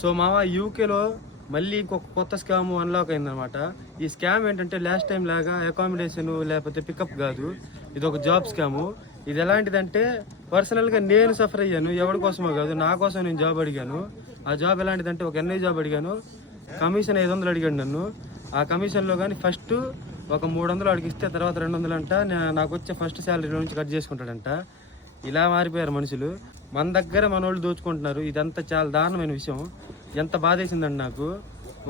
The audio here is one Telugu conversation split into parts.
సో మామ యూకేలో మళ్ళీ ఇంకొక కొత్త స్కామ్ అన్లాక్ అయిందనమాట. ఈ స్కామ్ ఏంటంటే లాస్ట్ టైం లాగా అకామిడేషన్ లేకపోతే పికప్ కాదు, ఇది ఒక జాబ్ స్కాము. ఇది ఎలాంటిదంటే పర్సనల్గా నేను సఫర్ అయ్యాను, ఎవరి కోసమో కాదు, నా కోసం నేను జాబ్ అడిగాను. ఆ జాబ్ ఎలాంటిదంటే ఒక ఎన్ఐ జాబ్ అడిగాను, కమిషన్ 500 అడిగాడు నన్ను. ఆ కమిషన్లో కానీ ఫస్ట్ ఒక 300 అడిగి ఇస్తే తర్వాత 200 అంట నాకు వచ్చే ఫస్ట్ శాలరీలో నుంచి కట్ చేసుకుంటాడంట. ఇలా మారిపోయారు మనుషులు. మన దగ్గర మన వాళ్ళు దోచుకుంటున్నారు. ఇదంతా చాలా దారుణమైన విషయం. ఎంత బాధేసిందండి నాకు.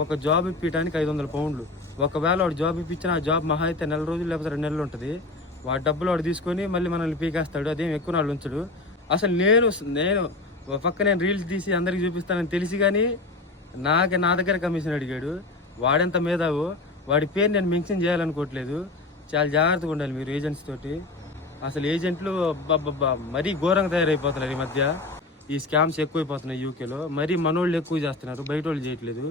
ఒక జాబ్ ఇప్పించడానికి 500 పౌండ్లు. ఒకవేళ వాడు జాబ్ ఇప్పించిన ఆ జాబ్ మహా అయితే 4 రోజులు లేకపోతే 2 నెలలు ఉంటుంది. వాడి డబ్బులు వాడు తీసుకొని మళ్ళీ మనల్ని పీకేస్తాడు. అదేం ఎక్కువ నాళ్ళు ఉంచడు. అసలు నేను ఒక పక్క నేను రీల్స్ తీసి అందరికి చూపిస్తానని తెలిసి కానీ నా దగ్గర కమిషన్ అడిగాడు. వాడెంత మేధావో, వాడి పేరు నేను మెన్షన్ చేయాలనుకోవట్లేదు. చాలా జాగ్రత్తగా ఉండాలి మీరు ఏజెంట్స్ తోటి. అసలు ఏజెంట్లు మరీ ఘోరంగా తయారైపోతున్నారు ఈ మధ్య. ఈ స్కామ్స్ ఎక్కువైపోతున్నాయి యూకేలో. మరీ మనోళ్ళు ఎక్కువ చేస్తున్నారు, బయట వాళ్ళు చేయట్లేదు.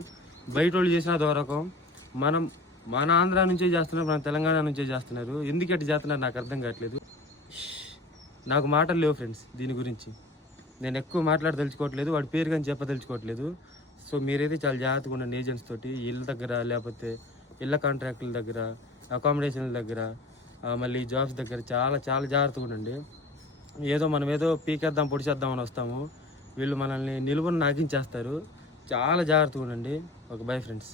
బయట వాళ్ళు చేసిన దూరకం మన ఆంధ్ర నుంచే చేస్తున్నారు, మన తెలంగాణ నుంచే చేస్తున్నారు. ఎందుకు ఎట్లా చేస్తున్నారు నాకు అర్థం కావట్లేదు. నాకు మాటలు లేవు ఫ్రెండ్స్ దీని గురించి. నేను ఎక్కువ మాట్లాడదలుచుకోవట్లేదు, వాడి పేరు కానీ చెప్పదలుచుకోవట్లేదు. సో మీరైతే చాలా జాగ్రత్తగా ఉండండి ఏజెంట్స్ తోటి. ఇళ్ళ దగ్గర లేకపోతే ఇళ్ళ కాంట్రాక్టుల దగ్గర, అకామిడేషన్ల దగ్గర, మళ్ళీ జాబ్స్ దగ్గర చాలా చాలా జాగ్రత్తగా ఉండండి. మనం ఏదో పీకేద్దాం పొడిచేద్దాం అని వస్తాము, వీళ్ళు మనల్ని నిలువున నాగించేస్తారు. చాలా జాగ్రత్తగా ఉండండి. ఒక బై ఫ్రెండ్స్.